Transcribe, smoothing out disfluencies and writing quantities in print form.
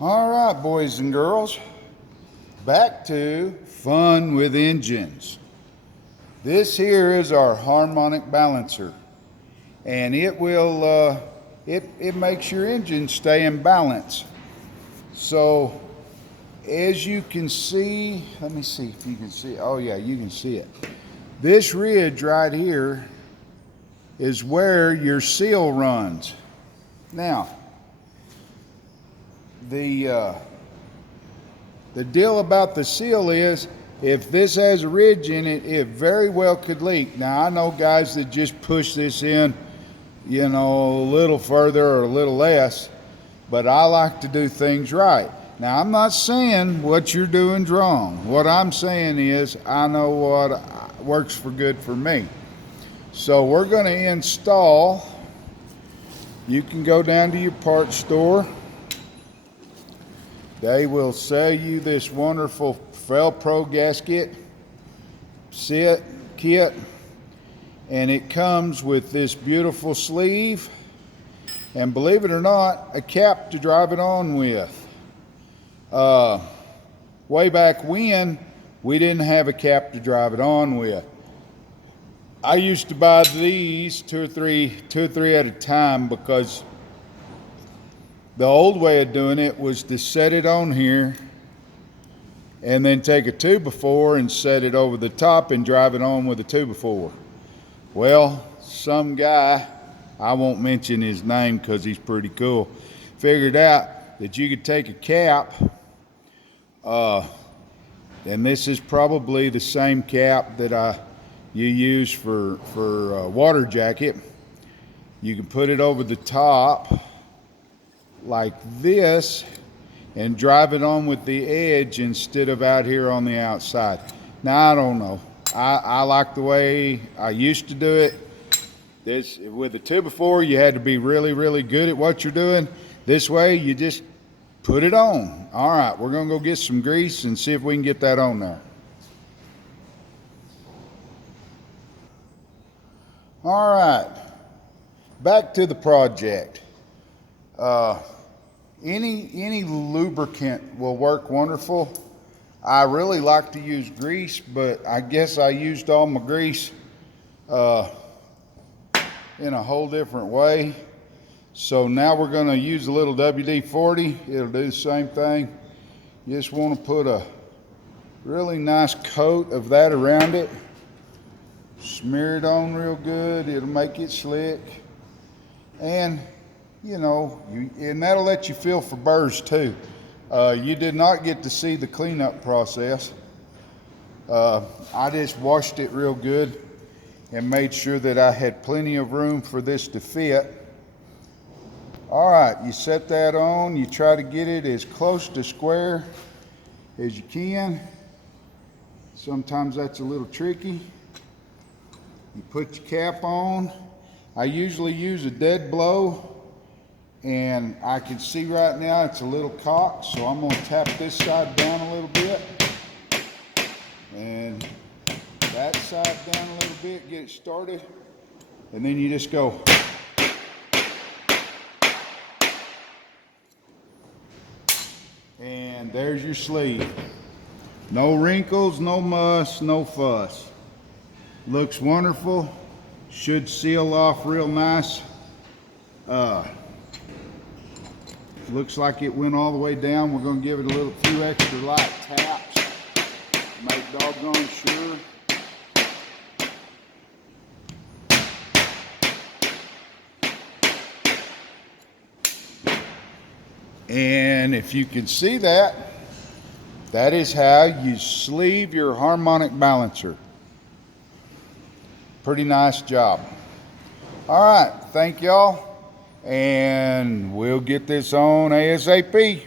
All right, boys and girls, back to fun with engines. This here is our harmonic balancer, and it will it makes your engine stay in balance. So as you can see, let me see if you can see. Oh yeah, you can see it. This ridge right here is where your seal runs. Now, the deal about the seal is if this has a ridge in it, it very well could leak. Now, I know guys that just push this in, a little further or a little less, but I like to do things right. Now, I'm not saying what you're doing's wrong. What I'm saying is I know what works for good for me. So we're going to install, you can go down to your parts store. They will sell you this wonderful Velcro gasket kit, and it comes with this beautiful sleeve, and believe it or not, a cap to drive it on with. Way back when, we didn't have a cap to drive it on with. I used to buy these two or three at a time, because the old way of doing it was to set it on here and then take a 2x4 and set it over the top and drive it on with a 2x4. Well, some guy, I won't mention his name because he's pretty cool, figured out that you could take a cap, and this is probably the same cap that you use for water jacket. You can put it over the top like this and drive it on with the edge instead of out here on the outside. Now, I don't know. I like the way I used to do it. This, with the 2x4, you had to be really, really good at what you're doing. This way, you just put it on. All right, we're gonna go get some grease and see if we can get that on there. All right, back to the project. Any lubricant will work wonderful. I really like to use grease, but I guess I used all my grease in a whole different way. So now we're going to use a little WD-40. It'll do the same thing. You just want to put a really nice coat of that around it. Smear it on real good. It'll make it slick. And and that'll let you feel for burrs too. You did not get to see the cleanup process. I just washed it real good and made sure that I had plenty of room for this to fit. All right, you set that on. You try to get it as close to square as you can. Sometimes that's a little tricky. You put your cap on. I usually use a dead blow, and I can see right now it's a little cocked, so I'm going to tap this side down a little bit and that side down a little bit, get it started, and then you just go. And there's your sleeve. No wrinkles, no muss, no fuss. Looks wonderful. Should seal off real nice. Looks like it went all the way down. We're going to give it a few extra light taps to make doggone sure. And if you can see that, that is how you sleeve your harmonic balancer. Pretty nice job. All right, thank y'all. And we'll get this on ASAP.